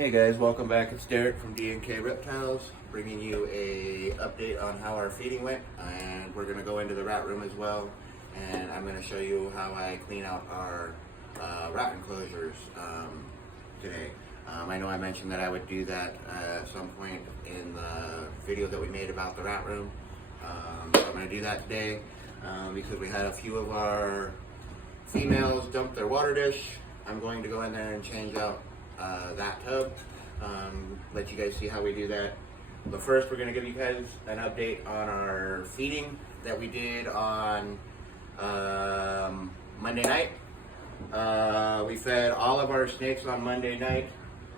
Hey guys, welcome back. It's Derek from D&K Reptiles, bringing you a update on how our feeding went, and we're going to go into the rat room as well, and I'm going to show you how I clean out our rat enclosures today. I know I mentioned that I would do that at some point in the video that we made about the rat room, so I'm going to do that today because we had a few of our females dump their water dish. I'm going to go in there and change out that tub, let you guys see how we do that. But first we're going to give you guys an update on our feeding that we did on Monday night. We fed all of our snakes on Monday night.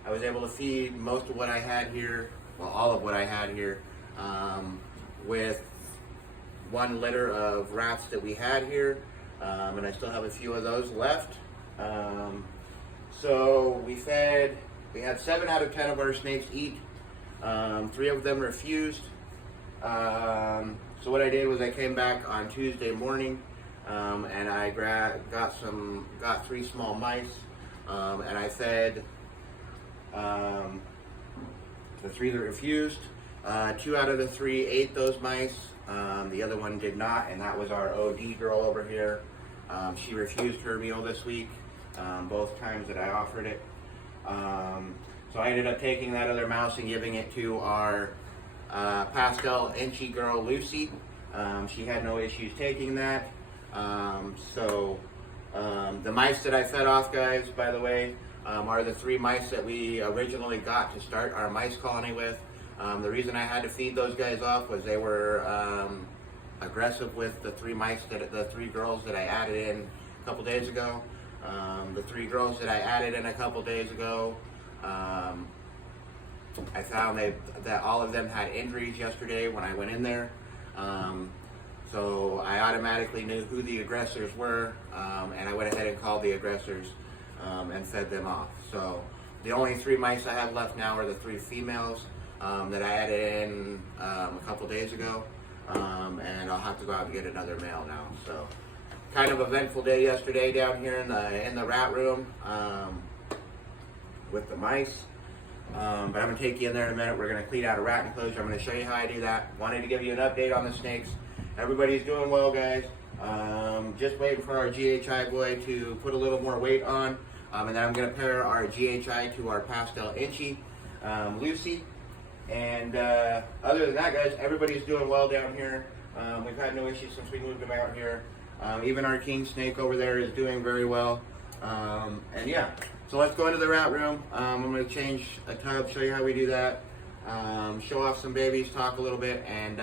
I was able to feed most of what I had here, well, all of what I had here, with one litter of rats that we had here, and I still have a few of those left. So we had 7 out of 10 of our snakes eat. 3 of them refused. So what I did was I came back on Tuesday morning, and I got 3 small mice, and I fed the 3 that refused. 2 out of the 3 ate those mice. The other one did not, and that was our OD girl over here. She refused her meal this week. Both times that I offered it. So I ended up taking that other mouse and giving it to our pastel inchy girl, Lucy. She had no issues taking that. The mice that I fed off, guys, by the way, are the 3 mice that we originally got to start our mice colony with. The reason I had to feed those guys off was they were aggressive with the 3 girls that I added in a couple days ago. The 3 girls that I added in a couple days ago, I found that all of them had injuries yesterday when I went in there. So I automatically knew who the aggressors were, and I went ahead and called the aggressors and fed them off. So the only 3 mice I have left now are the 3 females that I added in a couple days ago, and I'll have to go out and get another male now. So kind of eventful day yesterday down here in the rat room with the mice. But I'm going to take you in there in a minute. We're going to clean out a rat enclosure. I'm going to show you how I do that. Wanted to give you an update on the snakes. Everybody's doing well, guys. Just waiting for our GHI boy to put a little more weight on. And then I'm going to pair our GHI to our pastel inchy, Lucy. And other than that, guys, everybody's doing well down here. We've had no issues since we moved them out here. Even our king snake over there is doing very well. And yeah, so let's go into the rat room. I'm going to change a tub, show you how we do that, show off some babies, talk a little bit, and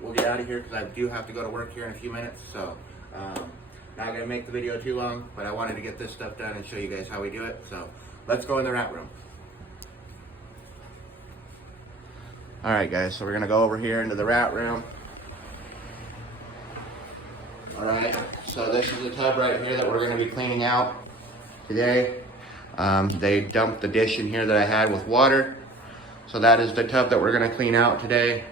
we'll get out of here because I do have to go to work here in a few minutes. So not going to make the video too long, but I wanted to get this stuff done and show you guys how we do it. So let's go in the rat room. All right, guys, so we're going to go over here into the rat room. All right, so this is the tub right here that we're going to be cleaning out today. They dumped the dish in here that I had with water. So that is the tub that we're going to clean out today.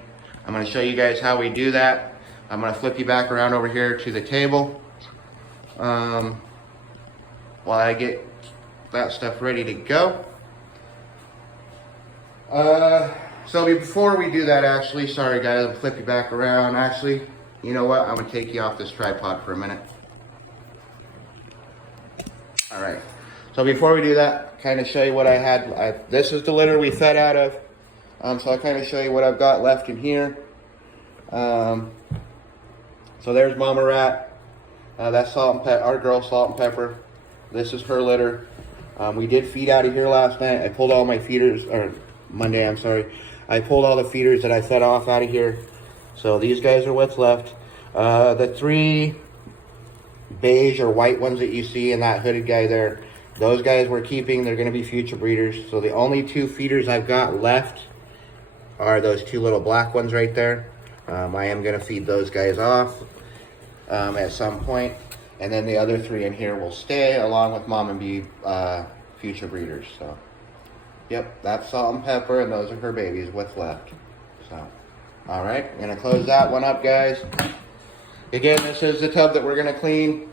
I'm going to show you guys how we do that. I'm going to flip you back around over here to the table while I get that stuff ready to go. So before we do that, actually, sorry guys, I'll flip you back around. Actually, you know what? I'm going to take you off this tripod for a minute. All right. So before we do that, kind of show you what I had. This is the litter we fed out of. So I'll kind of show you what I've got left in here. So there's Mama Rat. That's Salt and Pepper, our girl Salt and Pepper. This is her litter. We did feed out of here last night. I pulled all my feeders, or Monday, I'm sorry. I pulled all the feeders that I fed off out of here. So these guys are what's left. The 3 beige or white ones that you see and that hooded guy there, those guys we're keeping. They're going to be future breeders. So the only 2 feeders I've got left are those 2 little black ones right there. I am going to feed those guys off at some point. And then the other 3 in here will stay along with Mom and be future breeders. So, yep, that's Salt and Pepper, and those are her babies, what's left. So, all right, I'm going to close that one up, guys. Again, this is the tub that we're going to clean.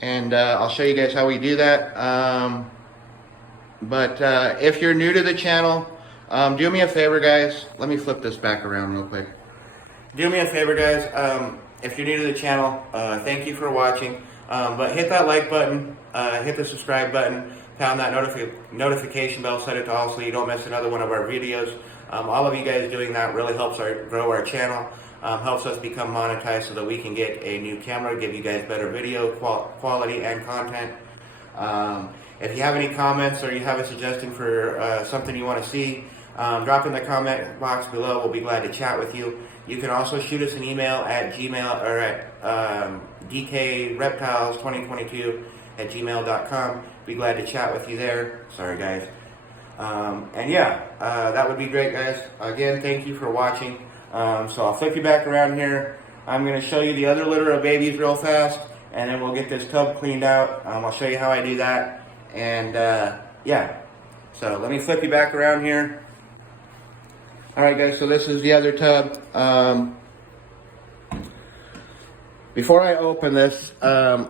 And I'll show you guys how we do that. But if you're new to the channel, do me a favor, guys. Let me flip this back around real quick. Do me a favor, guys. If you're new to the channel, thank you for watching. But hit that like button, hit the subscribe button, pound that notification bell, set it to all so you don't miss another one of our videos. All of you guys doing that really helps grow our channel, helps us become monetized so that we can get a new camera, give you guys better video quality and content. If you have any comments or you have a suggestion for something you want to see, drop in the comment box below. We'll be glad to chat with you. You can also shoot us an email at Gmail or at dkreptiles2022@gmail.com. Be glad to chat with you there. Sorry, guys. And yeah, that would be great, guys. Again, thank you for watching. So I'll flip you back around here. I'm going to show you the other litter of babies real fast, and then we'll get this tub cleaned out. I'll show you how I do that. And yeah, so let me flip you back around here. All right, guys, so this is the other tub. Before I open this, as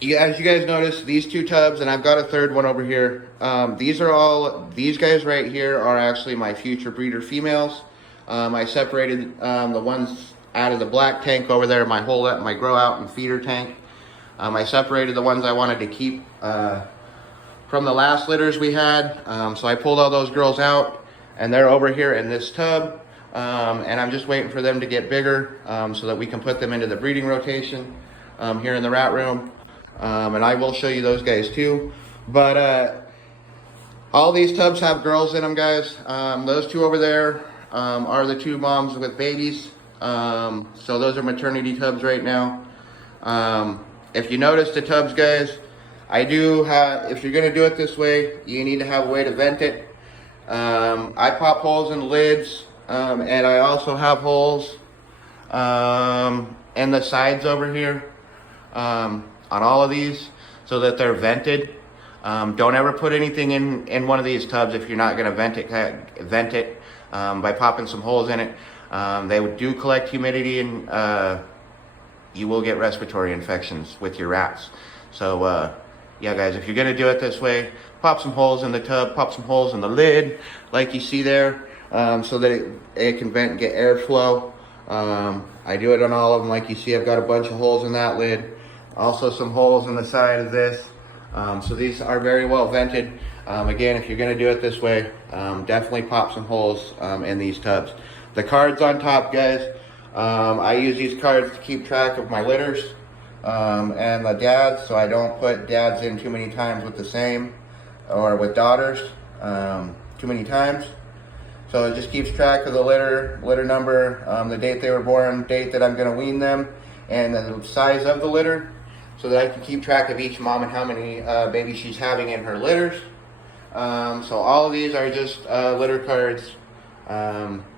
you guys notice, these two tubs, and I've got a third one over here. These guys right here are actually my future breeder females. I separated the ones out of the black tank over there, my grow out and feeder tank. I separated the ones I wanted to keep from the last litters we had. So I pulled all those girls out, and they're over here in this tub. And I'm just waiting for them to get bigger so that we can put them into the breeding rotation here in the rat room. And I will show you those guys too. But all these tubs have girls in them, guys. Those two over there are the two moms with babies. So those are maternity tubs right now. If you notice the tubs, guys, if you're gonna do it this way, you need to have a way to vent it. I pop holes in the lids, and I also have holes in the sides over here on all of these so that they're vented. Don't ever put anything in one of these tubs if you're not gonna vent it by popping some holes in it. They do collect humidity, and you will get respiratory infections with your rats. So yeah, guys, if you're gonna do it this way, pop some holes in the tub, pop some holes in the lid like you see there, so that it can vent and get airflow. I do it on all of them like you see. I've got a bunch of holes in that lid, also some holes in the side of this. So these are very well vented. Again, if you're gonna do it this way, definitely pop some holes in these tubs. The cards on top, guys, I use these cards to keep track of my litters and the dads, so I don't put dads in too many times with the same, or with daughters too many times. So it just keeps track of the litter number, the date they were born, date that I'm going to wean them, and the size of the litter, so that I can keep track of each mom and how many babies she's having in her litters. So all of these are just litter cards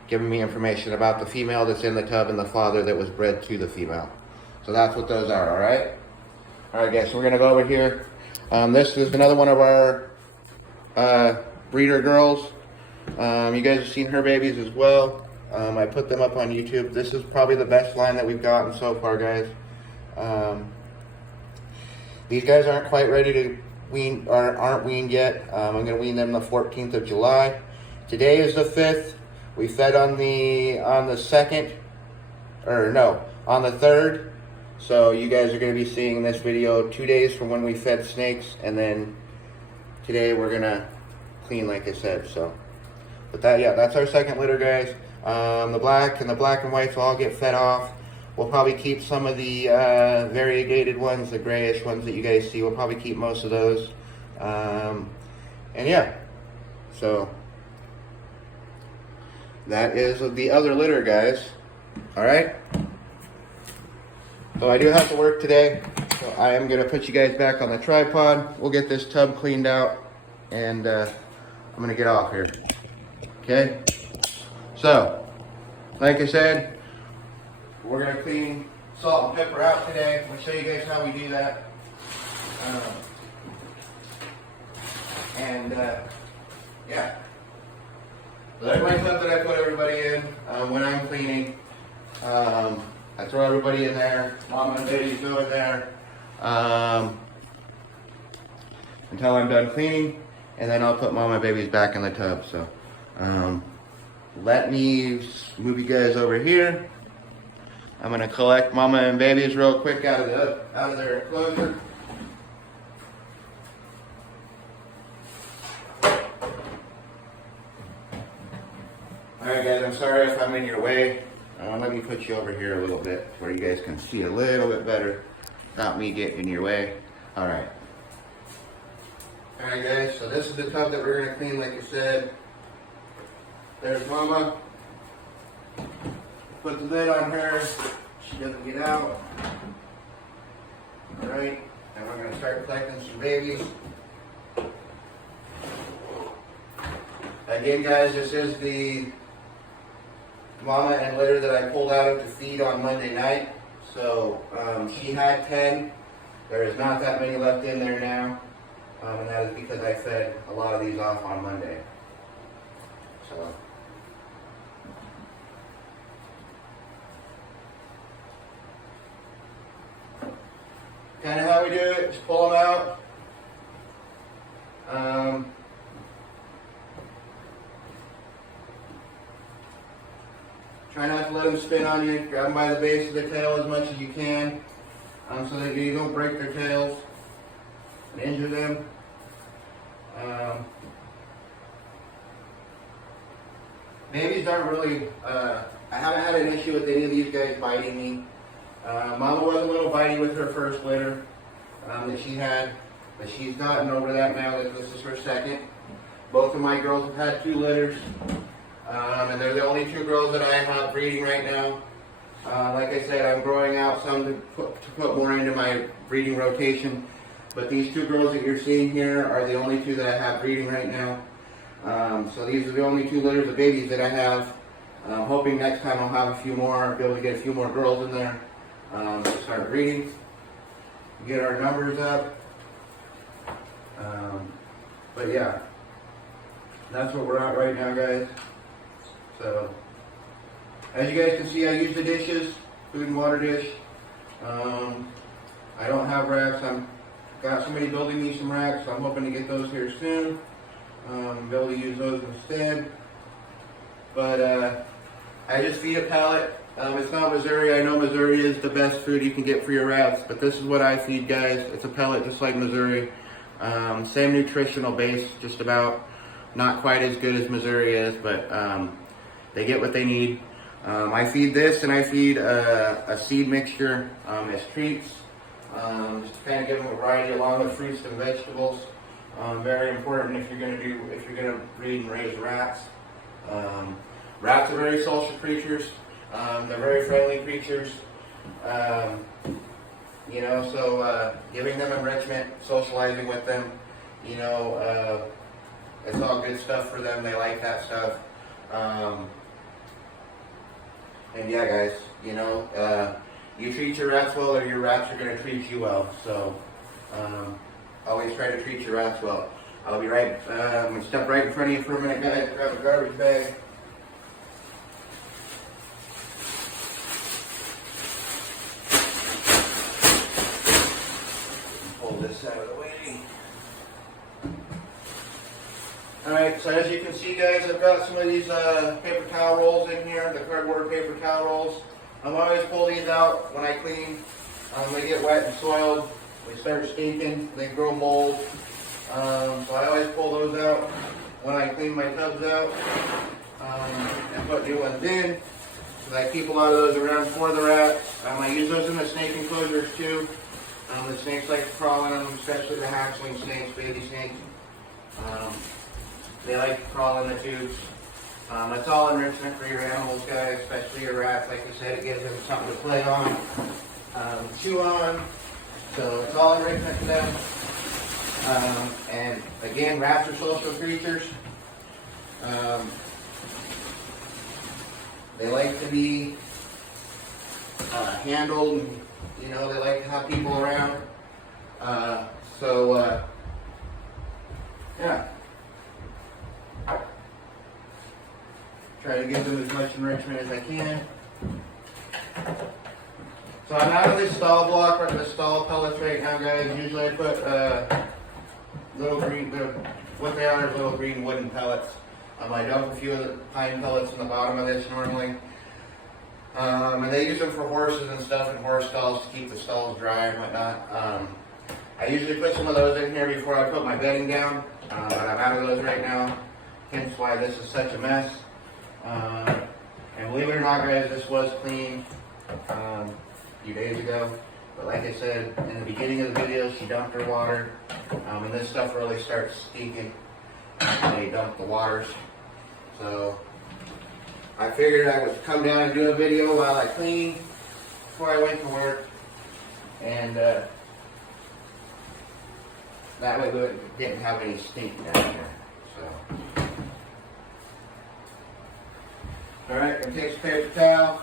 giving me information about the female that's in the tub and the father that was bred to the female. So that's what those are, all right? All right, guys, so we're going to go over here. This is another one of our breeder girls. You guys have seen her babies as well. I put them up on YouTube. This is probably the best line that we've gotten so far, guys. These guys aren't quite ready to wean, or aren't weaned yet. I'm going to wean them the 14th of July. Today is the 5th. We fed on the 2nd, or no, on the 3rd. So you guys are going to be seeing this video 2 days from when we fed snakes, and then today we're going to clean like I said. So, but that's our second litter, guys. The black and whites will all get fed off. We'll probably keep some of the variegated ones, the grayish ones that you guys see. We'll probably keep most of those. And yeah, so that is the other litter, guys. All right. So I do have to work today, so I am going to put you guys back on the tripod. We'll get this tub cleaned out, and I'm going to get off here. Okay? So, like I said, we're going to clean salt and pepper out today. I'll show you guys how we do that. Yeah. So there's my tub that I put everybody in when I'm cleaning. I throw everybody in there. Mom and babies go in there until I'm done cleaning. and then I'll put Mama and babies back in the tub. So let me move you guys over here. I'm gonna collect Mama and babies real quick out of their enclosure. Alright guys, I'm sorry if I'm in your way. Let me put you over here a little bit where you guys can see a little bit better without me getting in your way. Alright. Alright guys, so this is the tub that we're going to clean like I said. There's Mama. Put the lid on her. She doesn't get out. Alright, and we're going to start collecting some babies. Again guys, this is the Mama and litter that I pulled out to feed on Monday night. So she had 10. There is not that many left in there now. And that is because I fed a lot of these off on Monday. So kind of how we do it, just pull them out. Try not to let them spin on you. Grab them by the base of the tail as much as you can, so that you don't break their tails and injure them. Babies aren't really, I haven't had an issue with any of these guys biting me. Mama was a little bitey with her first litter that she had, but she's gotten over that now that this is her second. Both of my girls have had 2 litters. And they're the only 2 girls that I have breeding right now. Like I said, I'm growing out some to put more into my breeding rotation. But these 2 girls that you're seeing here are the only 2 that I have breeding right now. So these are the only 2 litters of babies that I have. I'm hoping next time I'll have a few more, be able to get a few more girls in there to start breeding. Get our numbers up. But yeah, that's what we're at right now, guys. So, as you guys can see, I use the dishes, food and water dish. I don't have racks. I've got somebody building me some racks, so I'm hoping to get those here soon. Be able to use those instead. But I just feed a pellet. It's not Missouri. I know Missouri is the best food you can get for your rats, but this is what I feed, guys. It's a pellet just like Missouri. Same nutritional base, just about. Not quite as good as Missouri is, but they get what they need. I feed this, and I feed a seed mixture as treats, just to kind of give them a variety along with fruits and vegetables. Very important if you're going to breed and raise rats. Rats are very social creatures. They're very friendly creatures. You know, so giving them enrichment, socializing with them, you know, it's all good stuff for them. They like that stuff. And yeah, guys, you know, you treat your rats well, or your rats are going to treat you well. So always try to treat your rats well. I'll be right, I'm going to step right in front of you for a minute, guys. Grab a garbage bag. Pull this out of the way. Alright, so as you can see, guys, I've got some of these paper towel rolls in here, the cardboard paper towel rolls. I always pull these out when I clean. They get wet and soiled, they start stinking, they grow mold. So I always pull those out when I clean my tubs out and put new ones in. So I keep a lot of those around for the rats. I use those in the snake enclosures too. The snakes like to crawl in them, especially the hatchling snakes, baby snakes. They like to crawl in the tubes. It's all enrichment for your animals, guys, especially your rats. Like I said, it gives them something to play on, chew on. So it's all enrichment for them. And again, rats are social creatures. They like to be handled, and, you know, they like to have people around. Yeah. Try to give them as much enrichment as I can. So I'm out of this stall block, or the stall pellets right now, guys. Usually I put little green, what they $10 little green wooden pellets. I dump a few of the pine pellets in the bottom of this normally. And they use them for horses and stuff in horse stalls to keep the stalls dry and whatnot. I usually put some of those in here before I put my bedding down, but I'm out of those right now, hence why this is such a mess. And believe it or not, guys, this was clean a few days ago. But like I said, in the beginning of the video, she dumped her water, and this stuff really starts stinking when they dump the waters. So I figured I would come down and do a video while I clean before I went to work, and that way we didn't have any stink down here. So, all right, gonna take some paper towel.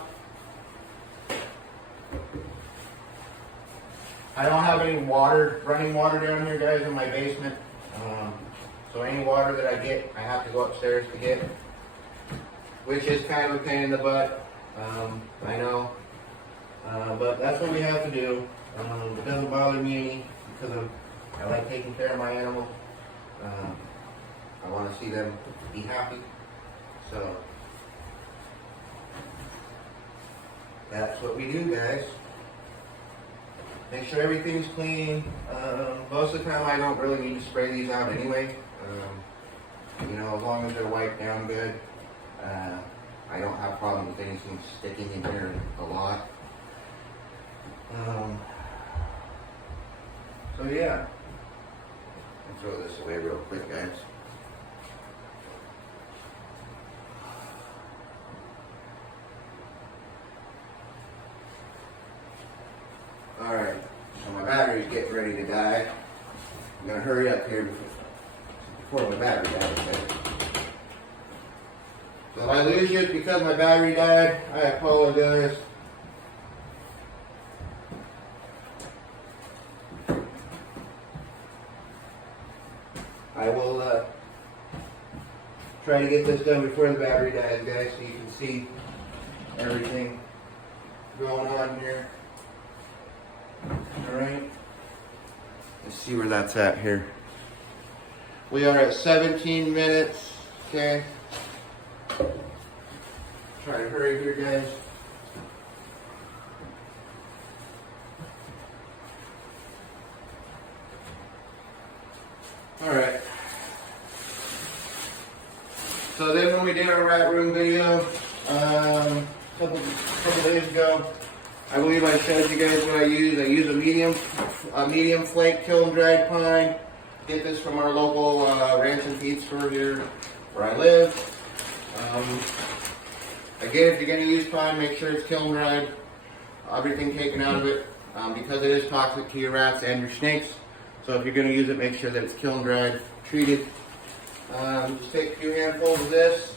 I don't have any running water down here, guys, in my basement. So any water that I get, I have to go upstairs to get, which is kind of a pain in the butt. I know, but that's what we have to do. It doesn't bother me any because I like taking care of my animals. I want to see them be happy. So that's what we do, guys. Make sure everything's clean. Most of the time I don't really need to spray these out anyway. You know, as long as they're wiped down good. I don't have a problem with anything sticking in here a lot. So yeah. I'll throw this away real quick, guys. Alright, so my battery's getting ready to die. I'm gonna hurry up here before my battery dies, okay? So if I lose you, it's because my battery died. I apologize. I will try to get this done before the battery dies, guys, so you can see everything going on here. Alright, let's see where that's at here. We are at 17 minutes, okay? Try to hurry here, guys. Alright. So then when we did our rat room video, a couple days ago, I believe I showed you guys what I use. I use a medium flake kiln dried pine. Get this from our local ranch and feed store here where I live. Again, if you're going to use pine, make sure it's kiln dried. Everything taken out of it because it is toxic to your rats and your snakes. So if you're going to use it, make sure that it's kiln dried, treated. Just take a few handfuls of this.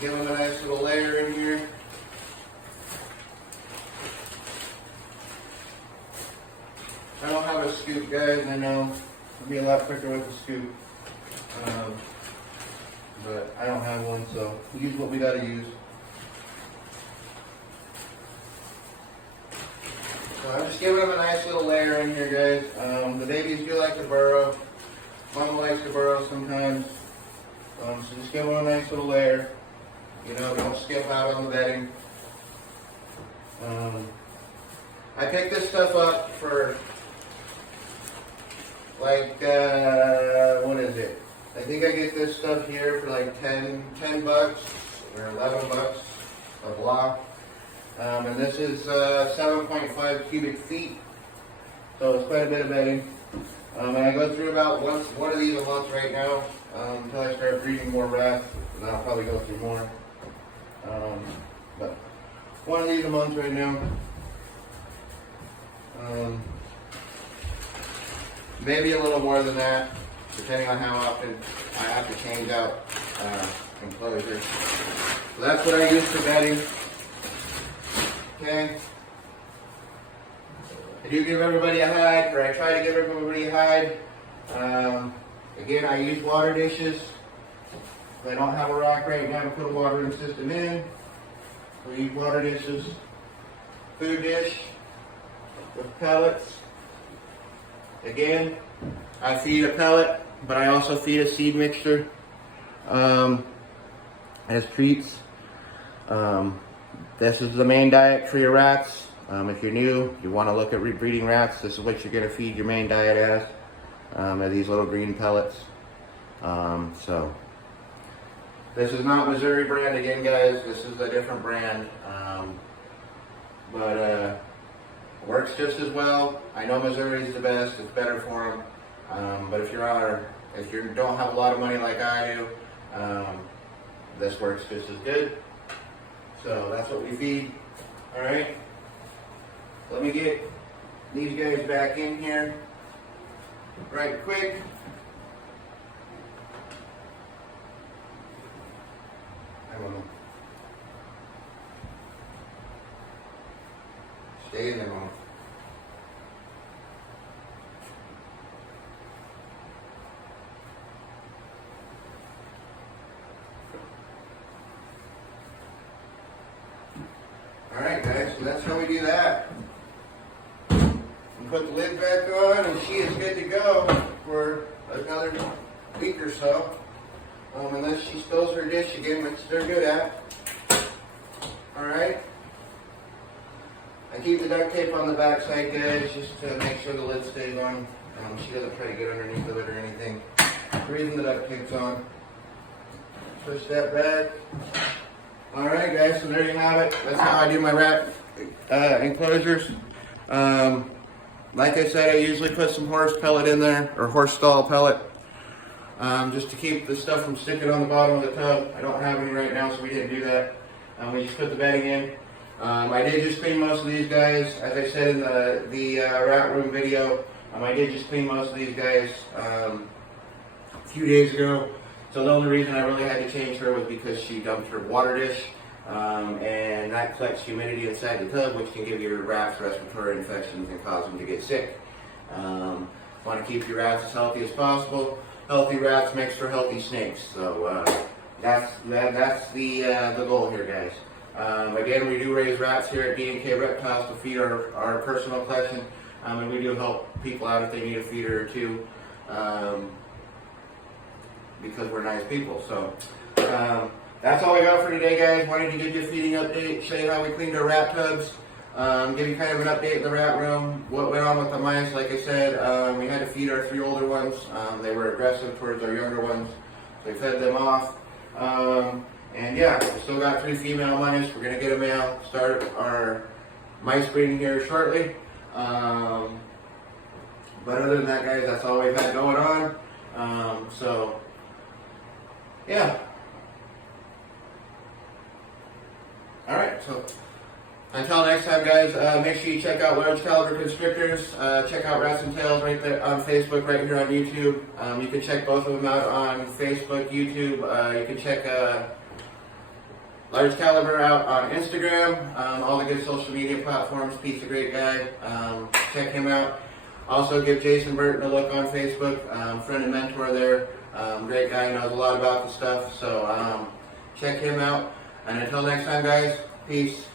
Give them a nice little layer in here. I don't have a scoop, guys. I know it'd be a lot quicker with a scoop, but I don't have one, so use what we gotta use. So I'm just giving them a nice little layer in here, guys. The babies do like to burrow. Mama likes to burrow sometimes. So just give them a nice little layer. You know, don't skip out on the bedding. I picked this stuff up for like, what is it? I think I get this stuff here for like 10 bucks or 11 bucks a block. And this is 7.5 cubic feet. So it's quite a bit of bedding. And I go through about one of these a month right now until I start breeding more rats. And I'll probably go through more. But one of these a month right now. Maybe a little more than that, depending on how often I have to change out enclosures. So that's what I use for bedding. Okay. I do give everybody a hide, or I try to give everybody a hide. Again, I use water dishes. If I don't have a rock right now to put a watering system in, we use water dishes. Food dish with pellets. again, I feed a pellet, but I also feed a seed mixture as treats. This is the main diet for your rats. If you're new, you want to look at breeding rats, this is what you're going to feed your main diet as, are these little green pellets. So this is not Missouri brand again, guys. This is a different brand, but works just as well. I know Missouri is the best; it's better for them. But if you don't have a lot of money like I do, this works just as good. So that's what we feed. All right. Let me get these guys back in here right quick. I don't know. Stay in there, Mom. Alright guys, so that's how we do that. Put the lid back on and she is good to go for another week or so. Unless she spills her dish again, which they're good at. Alright. I keep the duct tape on the back side, guys, just to make sure the lid stays on. She doesn't try to get underneath of it or anything. The reason the duct tape's on. Push that back. Alright guys, so there you have it. That's how I do my rat enclosures. Like I said, I usually put some horse pellet in there, or horse stall pellet, just to keep the stuff from sticking on the bottom of the tub. I don't have any right now, so we didn't do that. We just put the bedding in. I did just clean most of these guys, as I said in the rat room video. I did just clean most of these guys a few days ago. So the only reason I really had to change her was because she dumped her water dish, and that collects humidity inside the tub, which can give your rats respiratory infections and cause them to get sick. Want to keep your rats as healthy as possible. Healthy rats makes for healthy snakes. So that's the goal here, guys. Again, we do raise rats here at D&K Reptiles to feed our personal collection, and we do help people out if they need a feeder or two. Because we're nice people. So that's all we got for today, guys. Wanted to give you a feeding update, show you how we cleaned our rat tubs, give you kind of an update in the rat room, what went on with the mice. Like I said, we had to feed our 3 older ones. They were aggressive towards our younger ones, so we fed them off. And yeah, we still got 3 female mice. We're gonna get a male, start our mice breeding here shortly. But other than that, guys, that's all we've had going on. So yeah. Alright, so until next time, guys, make sure you check out Large Caliber Constrictors. Check out Rats and Tails right there on Facebook, right here on YouTube. You can check both of them out on Facebook, YouTube. You can check Large Caliber out on Instagram, all the good social media platforms. Pete's a great guy. Check him out. Also, give Jason Burton a look on Facebook. Friend and mentor there. Great guy, knows a lot about the stuff. So check him out. And until next time, guys, peace.